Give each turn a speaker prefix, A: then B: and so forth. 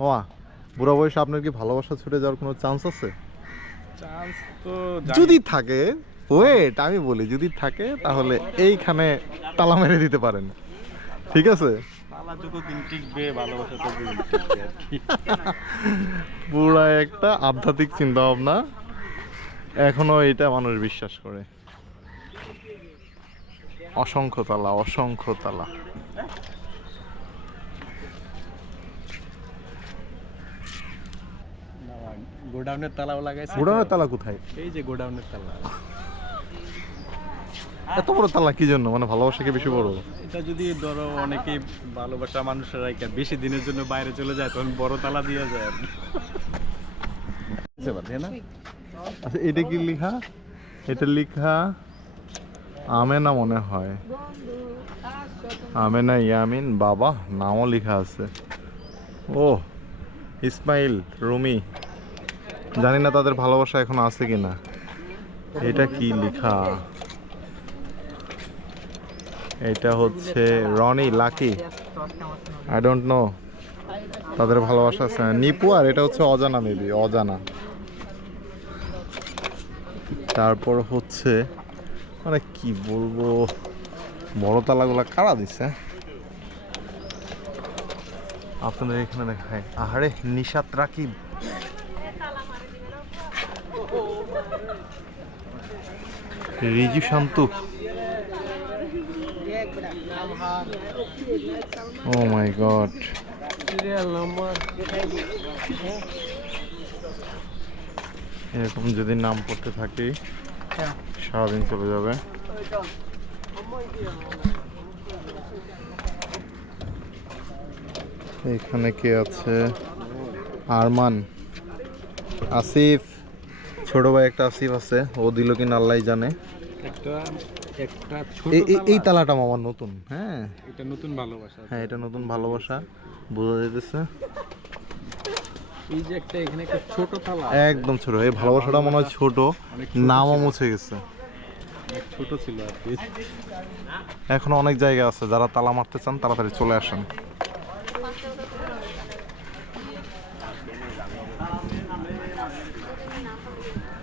A: ওয়া বুড়া বয়সে আপনার কি ভালোবাসা ছুটে যাওয়ার কোনো চান্স আছে?
B: চান্স তো
A: যদি থাকে ওয়েট আমি বলি যদি থাকে তাহলে এইখানে তালা মেরে দিতে পারেন। ঠিক আছে? পুরা একটা আধ্যাত্মিক চিন্তা ভাবনা এখনও এটা মানুষ বিশ্বাস করে। অসংখ্য তালা অসংখ্য তালা।
B: গোডাউনের তালাও লাগাইছে।
A: বুড়ানোর তালা কোথায়?
B: এই যে গোডাউনের তালা।
A: এত বড় তালা কি জন্য? মানে ভালোবাসাকে বেশি বড়?
B: এটা যদি ধরো অনেকেই ভালোবাসা মানুষেরা একটা বেশি দিনের জন্য বাইরে চলে যায় তখন বড় তালা দিয়ে যায়। আর। না?
A: আচ্ছা এটা কি লেখা? এটা লেখা আমেনা মনে হয়। আমেনা ইয়ামিন বাবা নামও লেখা আছে। ও ইসমাইল রুমি। জানি না তাদের ভালোবাসা এখন আছে কিনা। এটা কি লেখা? এটা হচ্ছে Rony, Lucky. I don't know তাদের ভালোবাসা আছে। নিপু আর এটা হচ্ছে অজানা মেবি, অজানা। তারপর হচ্ছে মানে কি বলব? বড় তালাগুলা কারা দিছে? আপনাদের এখানে দেখায় আহারে, Nishat Rakib. Riju Shantu. Oh my god. এরকম যদি নাম পড়তে থাকি, সারাদিন চলে যাবে। এখানে কে আছে? আরমান। আসিফ। ছোট ভাই একটা আসিফ আছে ও দিল কিনা আল্লাহ জানে।
B: একটা একটা ছোট
A: এই- এই- এই
B: তালা,
A: তালাটা আমার নতুন হ্যাঁ।
B: এটা নতুন ভালোবাসা
A: হ্যাঁ এটা নতুন ভালোবাসা বোঝা যেতেছে
B: এই যে একটা এখানে একটা ছোট তালা
A: একদম ছোট এই ভালোবাসাটা মনে হয় ছোট নামও মুছে গেছে।
B: ছোট ছিল আর কি।
A: এখন অনেক জায়গা আছে যারা তালা মারতে চান তাড়াতাড়ি চলে আসেন। Thank you.